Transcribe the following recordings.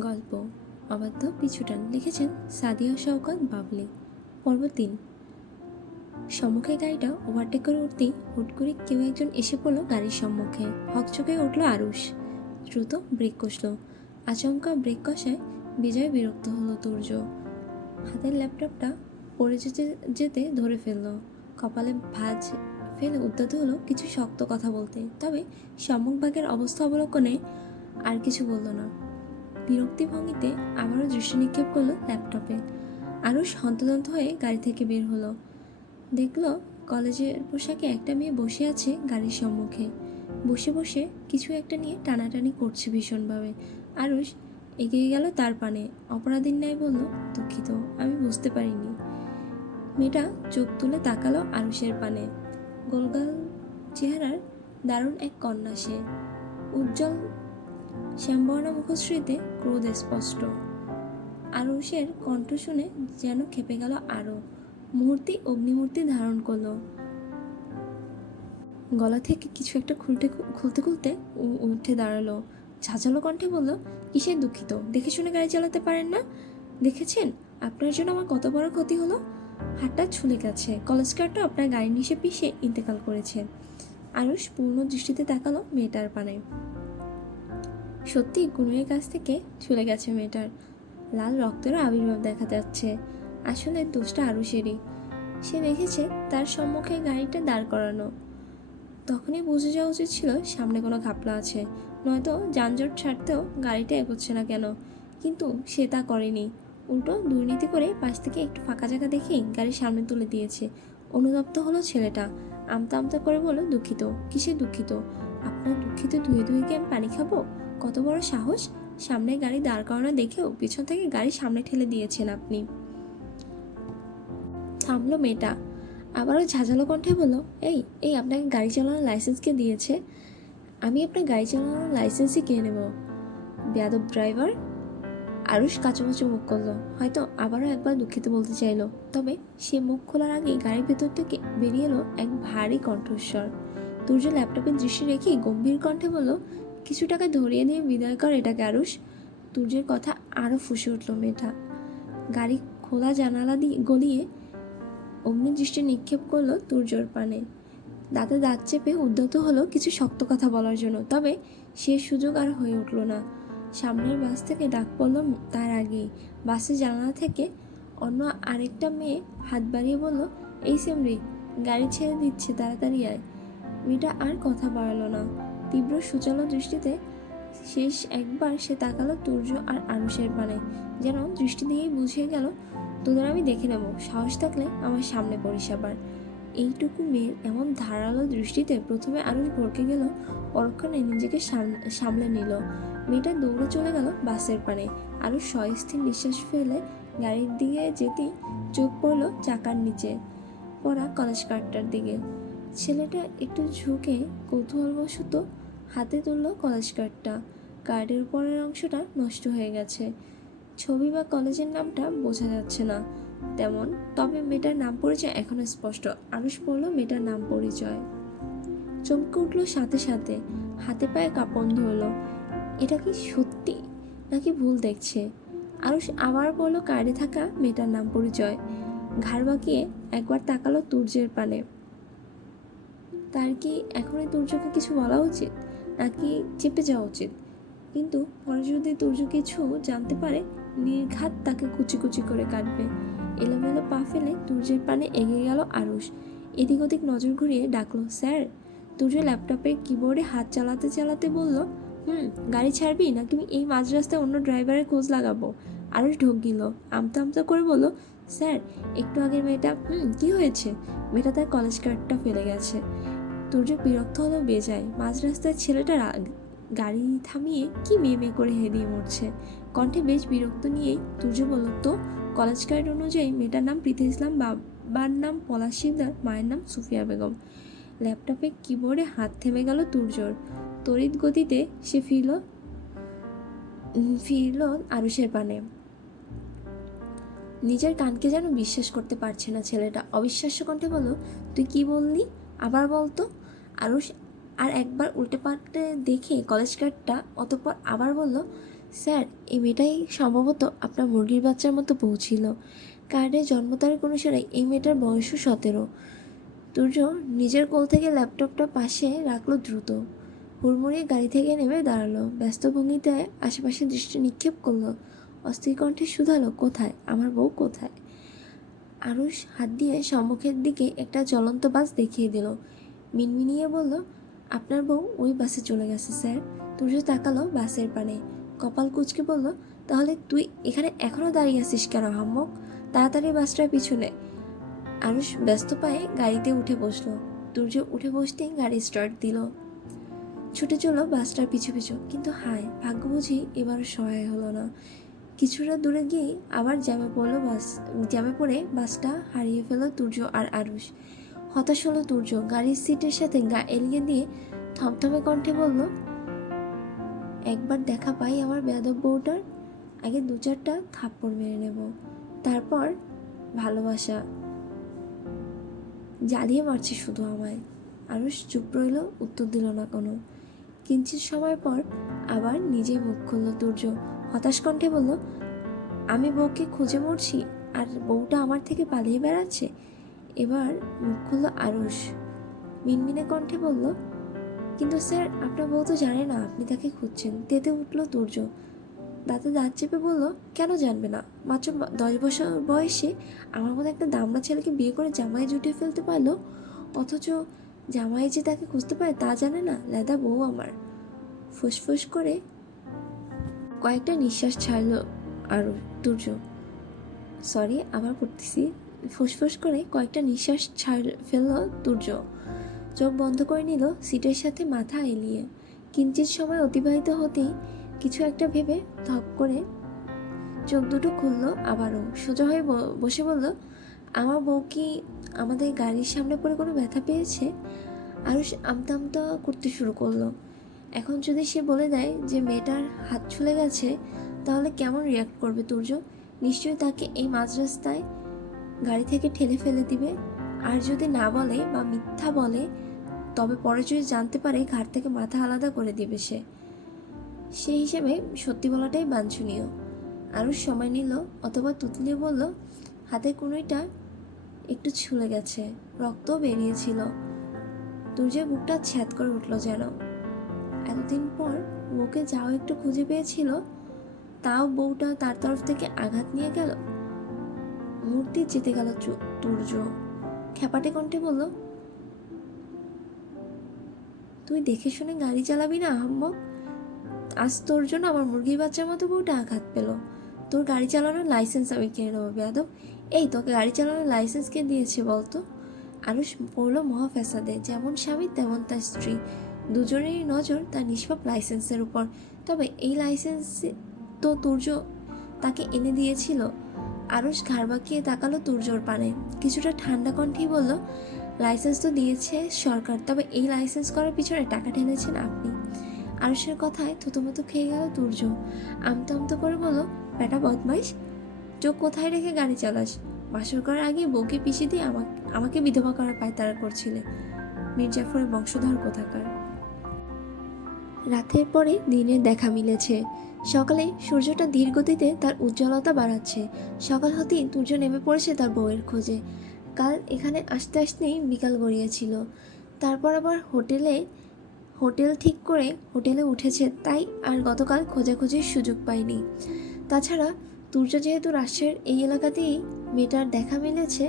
গল্প অবাধ্য পিছুটান লিখেছেন সাদিয়া শওকত বাবলি। পর্ব ৩। সম্মুখে গাড়িটা ওভারটেক করে উঠতেই হুট করে কেউ একজন এসে পড়লো গাড়ির সম্মুখে। হকচকে উঠল আরুষ। দ্রুত ব্রেক কষল। আচমকা ব্রেক কষায় বিজয় বিরক্ত হলো। তুর্য হাতের ল্যাপটপটা পড়ে যেতে যেতে ধরে ফেললো। কপালে ভাঁজ ফেলে উদ্যত হলো কিছু শক্ত কথা বলতে, তবে সম্মুখভাগের অবস্থা অবলোকনে আর কিছু বলল না। বিরক্তি ভঙ্গিতে আবারও দৃষ্টি নিক্ষেপ করলো ল্যাপটপে। আরুষ হন্তদন্ত হয়ে গাড়ি থেকে বের হলো। দেখলো কলেজের পোশাকে একটা মেয়ে বসে আছে গাড়ির সম্মুখে। বসে বসে কিছু একটা নিয়ে টানাটানি করছে ভীষণভাবে। আরুষ এগিয়ে গেল তার পানে। অপরাধীর ন্যায় বলল, দুঃখিত, আমি বুঝতে পারিনি। মেয়েটা চোখ তুলে তাকালো আরুষের পানে। গোলগাল চেহারার দারুণ এক কন্যা সে। উজ্জ্বল শ্যামবর্ণা মুখশ্রীতে ক্রোধ স্পষ্ট। আরুষের কণ্ঠ শুনে যেন খেপে গেল আরও। মুহূর্তে অগ্নিমূর্তি ধারণ করলো। গলা থেকে কিছু একটা খুলতে খুলতে উঠে দাঁড়ালো। ঝাঁঝালো কণ্ঠে বলল, কিসের দুঃখিত? দেখে শুনে গাড়ি চালাতে পারেন না? দেখেছেন আপনার জন্য আমার কত বড় ক্ষতি হলো? হাতটা ছুলে গেছে। কলেজ কারটা আপনার গাড়ির নিচে পিষে ইন্তেকাল করেছে। আরুষ পূর্ণ দৃষ্টিতে তাকালো মেয়েটার পানে। সত্যি গুণের কাছ থেকে ছুলে গেছে মেয়েটার। লাল রক্তেরও আবির্ভাব দেখা যাচ্ছে। আসলে দোষটা আরুষেরই। সে দেখেছে তার সম্মুখে গাড়িটা দাঁড় করানো। তখনই বুঝে যাওয়া উচিত ছিল সামনে কোনো ঘাপলা আছে, নয়তো যানজট ছাড়তেও গাড়িটা এগোচ্ছে না কেন। কিন্তু সে তা করেনি। উল্টো দুর্নীতি করে পাশ থেকে একটু ফাঁকা জায়গা দেখেই গাড়ির সামনে তুলে দিয়েছে। অনুতপ্ত হলো ছেলেটা। আমতা আমতা করে বলল, দুঃখিত? কিসে দুঃখিত? আপনার দুঃখিত ধুয়ে ধুয়ে কি আমি পানি খাবো? কত বড় সাহস! সামনে গাড়ি দাঁড় করানো দেখেও পিছন থেকে গাড়ি সামনে ঠেলে দিয়েছেন আপনি। থামলো মেয়েটা। আবারও ঝাঁঝালো কণ্ঠে বলল, এই এই আপনাকে গাড়ি চালানোর লাইসেন্স কে দিয়েছে? আমি আপনার গাড়ি চালানোর লাইসেন্সই কিনে নেব, বেয়াদব ড্রাইভার। আরুষ কাচুমাচু মুখ করলো। হয়তো আবারও একবার দুঃখিত বলতে চাইলো, তবে সে মুখ খোলার আগেই গাড়ির ভেতর থেকে বেরিয়ে এলো এক ভারী কণ্ঠস্বর। তুর্য ল্যাপটপের দৃষ্টি রেখেই গম্ভীর কণ্ঠে বলল, কিছু টাকা ধরিয়ে দিয়ে বিদায় কর এটাকে আরুষ। তুর্যের কথা আরও ফুঁসে উঠল মেয়েটা। গাড়ি খোলা জানালা দিয়ে গলিয়ে অগ্নিদৃষ্টি নিক্ষেপ করলো তুর্যর পানে। দাঁতে দাঁত চেপে উদ্যত হলো কিছু শক্ত কথা বলার জন্য, তবে সে সুযোগ আর হয়ে উঠল না। সামনের বাস থেকে ডাক পড়ল তার আগেই। বাসের জানালা থেকে অন্য আরেকটা মেয়ে হাত বাড়িয়ে বলল, এই সেমরি, গাড়ি ছেড়ে দিচ্ছে, তাড়াতাড়ি আয়। মেয়েটা আর কথা বাড়ালো না। তীব্র সুচালো দৃষ্টিতে শেষ একবার সে তাকালো তুর্য আর আরুষের পানে, যেন দৃষ্টি দিয়েই বুঝিয়ে গেল, তোদের আমি দেখে নেব, সাহস থাকলে আমার সামনে পড়িস আবার। এইটুকু মেয়ের এমন ধারালো দৃষ্টিতে প্রথমে আরুষ ভরকে গেল, পরক্ষণে নিজেকে সামলে নিল। মেয়েটা দৌড়ে চলে গেল বাসের পানে। আরুষ সস্থির নিঃশ্বাস ফেলে গাড়ির দিকে যেতেই চোখ পড়ল চাকার নিচে পড়া কলেজ কার্ডটার দিকে। ছেলেটা একটু ঝুঁকে কৌতূহলবশত হাতে তুলল কলেজ কার্ডটা। কার্ডের উপরের অংশটা নষ্ট হয়ে গেছে। ছবি বা কলেজের নামটা বোঝা যাচ্ছে না তেমন, তবে মেয়েটার নাম পরিচয় এখনো স্পষ্ট। আরুষ পড়ল মেয়েটার নাম পরিচয়। চমকে উঠল সাথে সাথে, হাতে পায়ে কাঁপন ধরল। এটা কি সত্যি নাকি ভুল দেখছে? আরুষ আবার পড়ল কার্ডে থাকা মেয়েটার নাম পরিচয়। ঘাড় বাঁকিয়ে একবার তাকালো তুর্যের পানে। তার কি এখনই তুর্যকে কিছু বলা উচিত, নাকি চেপে যাওয়া উচিত? কিন্তু পরে যদি তুর্য কিছু জানতে পারে, নির্ঘাত তাকে কুচি কুচি করে কাটবে। এলোমেলো পা ফেলে তুর্যের পানে এগিয়ে গেল আরুষ। এদিক ওদিক নজর ঘুরিয়ে ডাকলো, স্যার। তুর্য ল্যাপটপের কিবোর্ডে হাত চালাতে চালাতে বলল, গাড়ি ছাড়বি নাকি এই মাঝ রাস্তায় অন্য ড্রাইভারের খোঁজ লাগাবো? আরুষ ঢোক গেল। আমতা আমতা করে বলল, স্যার, একটু আগের মেয়েটা। কি হয়েছে? মেয়েটা তার কলেজ কার্ডটা ফেলে গেছে। তুর্য বিরক্ত হলো বেজায়। মাঝ রাস্তায় ছেলেটা গাড়ি থামিয়ে কি মেয়ে মেয়ে করে হেদিয়ে মরছে। কণ্ঠে বেশ বিরক্ত নিয়েই তুর্য বলল, তো কলেজ কার্ড অনুযায়ী মেয়েটার নাম প্রীতি ইসলাম, বাবার নাম পলাশ শিকদার, মায়ের নাম সুফিয়া বেগম। ল্যাপটপে কিবোর্ডে হাত থেমে গেল তুর্যর। তড়িৎ গতিতে সে ফিরল আরুষের পানে। নিজের কানকে যেন বিশ্বাস করতে পারছে না ছেলেটা। অবিশ্বাস্য কণ্ঠে বলল, তুই কি বললি? আবার বলতো। আরুষ আর একবার উল্টে পাল্টে দেখে কলেজ কার্ডটা, অতঃপর আবার বলল, স্যার, এই মেয়েটাই সম্ভবত আপনার মুরগির বাচ্চার মতো বউ ছিল। কার্ডের জন্ম তারিখ অনুসারে এই মেয়েটার বয়সও 17। তুর্য নিজের কোল থেকে ল্যাপটপটা পাশে রাখলো দ্রুত। হুড়মুড়িয়ে গাড়ি থেকে নেমে দাঁড়ালো, ব্যস্ত ভঙ্গিতে আশেপাশে দৃষ্টি নিক্ষেপ করলো। অস্থির কণ্ঠে শুধালো, কোথায় আমার বউ, কোথায়? আরুষ হাত দিয়ে সম্মুখের দিকে একটা জ্বলন্ত বাস দেখিয়ে দিল। মিনমিনিয়ে বলল, আপনার বউ ওই বাসে চলে গেছে স্যার। তুর্য তাকালো বাসের পানে, কপাল কুঁচকে বলল, তাহলে তুই এখানে এখনো দাঁড়িয়ে আছিস কেন হাম্মক? তাড়াতাড়ি বাসটার পিছনে। আরুষ ব্যস্ত পায়ে গাড়িতে উঠে বসলো। তুর্য উঠে বসতেই গাড়ি স্টার্ট দিল। ছুটে চলল বাসটার পিছু পিছু, কিন্তু হায় ভাগ্য বুঝি এবারও সহায় হলো না। কিছুটা দূরে গিয়েই আবার জ্যামে পড়ে বাসটা হারিয়ে ফেল তুর্য আর আরুষ। হতাশ হলো তুর্য, গাড়ির সিটের সাথে গা এলিয়ে দিয়ে থমথমে কণ্ঠে বলল, একবার দেখা পাই আমার বেয়াদব বউটার, আগে 2-4টা থাপ্পড় মেরে নেব, তারপর ভালোবাসা। জ্বালিয়ে মারছে শুধু আমায়। আরুষ চুপ রইল, উত্তর দিল না কোনো। কিঞ্চিত সময় পর আবার নিজেই মুখ খুলল তুর্য, হতাশ কণ্ঠে বলল, আমি বউকে খুঁজে মরছি আর বউটা আমার থেকে পালিয়ে বেড়াচ্ছে। এবার মুখ খুলল আরুষ, মিনমিনে কণ্ঠে বলল, কিন্তু স্যার আপনার বউ তো জানে না আপনি তাকে খুঁজছেন। তেতে উঠল তুর্য, দাঁতে দাঁত চেপে বলল, কেন জানবে না? মাত্র 10 বছর বয়সে আমার মতো একটা দামড়া ছেলেকে বিয়ে করে জামাই জুটিয়ে ফেলতে পারলো, অথচ জামাই যে তাকে খুঁজতে পারে তা জানে না। লেদা বউ আমার। ফুসফুস করে কয়েকটা নিঃশ্বাস ছাড়ল আর তুর্য, সরি আবার পড়তেছি, ফুসফুস করে কয়েকটা নিঃশ্বাস ফেলল তুর্য। চোখ বন্ধ করে নিল, সিটের সাথে মাথা এলিয়ে। কিঞ্চিত সময় অতিবাহিত হতেই কিছু একটা ভেবে ধপ করে চোখ দুটো খুলল আবারও। সোজা হয়ে বসে বলল, আমার বউ কি আমাদের গাড়ির সামনে পড়ে কোনো ব্যথা পেয়েছে? আরুষ আমতা আমতা করতে শুরু করলো। এখন যদি সে বলে দেয় যে মেয়েটার হাত ছুলে গেছে, তাহলে কেমন রিয়াক্ট করবে তুর্য? নিশ্চয়ই তাকে এই মাঝ রাস্তায় গাড়ি থেকে ঠেলে ফেলে দিবে। আর যদি না বলে বা মিথ্যা বলে, তবে পরে যদি জানতে পারে ঘাট থেকে মাথা আলাদা করে দিবে সে। সেই হিসেবে সত্যি বলাটাই বাঞ্ছনীয়। আরুষ সময় নিল, অথবা তুতলিয়ে বলল, হাতের কনুইটা একটু ছুলে গেছে, রক্তও বেরিয়েছিল। তুর্যের বুকটা ছ্যাদ করে উঠল যেন। এতদিন পর বউকে যাও একটু খুঁজে পেয়েছিল, তাও বউটা তার তরফ থেকে আঘাত নিয়ে গেল। মূর্তি যেতে গেল তুর্য। খ্যাপাটে কণ্ঠে বলল, তুই দেখে শুনে গাড়ি চালাবি না আহম্মক? আজ তোর জন্য আমার মুরগির বাচ্চার মতো বউটা আঘাত পেল। তোর গাড়ি চালানোর লাইসেন্স আমি কিনে নেবো বেয়াদব। এই তোকে গাড়ি চালানোর লাইসেন্স কে দিয়েছে বলতো? আরুষ পড়লো মহা ফ্যাসাদে। যেমন স্বামী তেমন তার স্ত্রী, দুজনেরই নজর তার নিষ্পাপ লাইসেন্সের উপর। তবে এই লাইসেন্স তো তুর্য তাকে এনে দিয়েছিল। আরুষ ঘাড় বাঁকিয়ে তাকালো তুর্যর পানে, কিছুটা ঠান্ডা কণ্ঠেই বলল, লাইসেন্স তো দিয়েছে সরকার, তবে এই লাইসেন্স করার পিছনে টাকা ঢেলেছেন আপনি। আরুষের কথায় থুতুমুতু খেয়ে গেল তুর্য। আমতা আমতা করে বলল, বেটা বদমাইশ, চোখ কোথায় রেখে গাড়ি চালাস? বাসর করার আগে বউকে পিছিয়ে দিয়ে আমাকে বিধবা করার পায়তারা করছিলে। মির্জাফরের বংশধর কোথাকার। রাতের পরে দিনের দেখা মিলেছে। সকালে সূর্যটা ধীর গতিতে তার উজ্জ্বলতা বাড়াচ্ছে। সকাল হতেই তুর্য নেমে পড়েছে তার বউয়ের খোঁজে। কাল এখানে আসতে আসতেই বিকাল গড়িয়েছিল। তারপর আবার হোটেল ঠিক করে হোটেলে উঠেছে, তাই আর গতকাল খোঁজাখুঁজির সুযোগ পায়নি। তাছাড়া তুর্য যেহেতু রাজশাহীর এই এলাকাতেই মেয়েটার দেখা মিলেছে,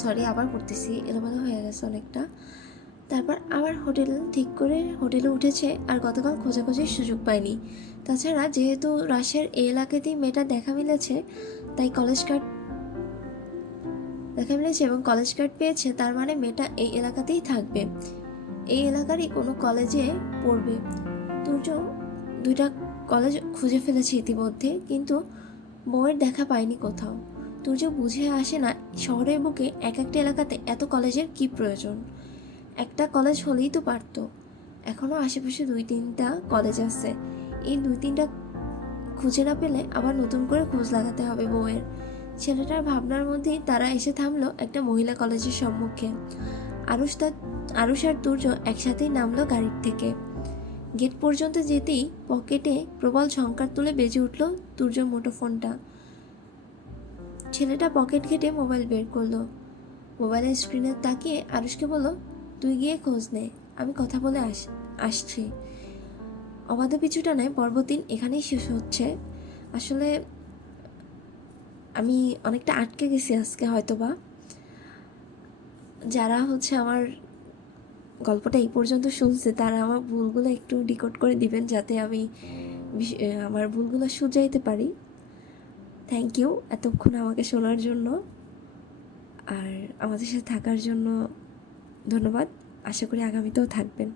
সরি আবার পড়তেছি, এলোমেলো হয়ে গেছে অনেকটা। তারপর আবার হোটেল ঠিক করে হোটেলে উঠেছে, আর গতকাল খোঁজাখুঁজির সুযোগ পায়নি। তাছাড়া যেহেতু রাজশাহীর এই এলাকাতেই মেয়েটা দেখা মিলেছে, তাই কলেজ কার্ড দেখা মিলেছে এবং কলেজ কার্ড পেয়েছে, তার মানে মেয়েটা এই এলাকাতেই থাকবে, এই এলাকারই কোনো কলেজে পড়বে। তুর্য 2টা কলেজ খুঁজে ফেলেছে ইতিমধ্যে, কিন্তু বউয়ের দেখা পায়নি কোথাও। তুর্য বুঝে আসে না শহরের বুকে এক একটা এলাকাতে এত কলেজের কি প্রয়োজন। একটা কলেজ হলেই তো পারতো। এখনও আশেপাশে 2-3টা কলেজ আছে। এই 2-3টা খুঁজে না পেলে আবার নতুন করে খোঁজ লাগাতে হবে বউয়ের। ছেলেটার ভাবনার মধ্যেই তারা এসে থামলো একটা মহিলা কলেজের সম্মুখে। আরুষ আর তুর্য একসাথেই নামলো গাড়ির থেকে। গেট পর্যন্ত যেতেই পকেটে প্রবল ঝংকার তুলে বেজে উঠল তুর্যর মুঠোফোনটা। ছেলেটা পকেট ঘেটে মোবাইল বের করলো। মোবাইলের স্ক্রিনে তাকিয়ে আরুষকে বলল, তুই গিয়ে খোঁজ নে, আমি কথা বলে আসছি। অবাধ পিছুটানায় পর্ব 3 এখানেই শেষ হচ্ছে। আসলে আমি অনেকটা আটকে গেছি আজকে, হয়তোবা যারা আমার গল্পটা এই পর্যন্ত শুনছে তারা আমার ভুলগুলো একটু ডিকোড করে দিবেন, যাতে আমি আমার ভুলগুলো শুধরাইতে পারি। থ্যাংক ইউ এতক্ষণ আমাকে শোনার জন্য, আর আমাদের সাথে থাকার জন্য ধন্যবাদ। আশা করি আগামীতেও থাকবেন।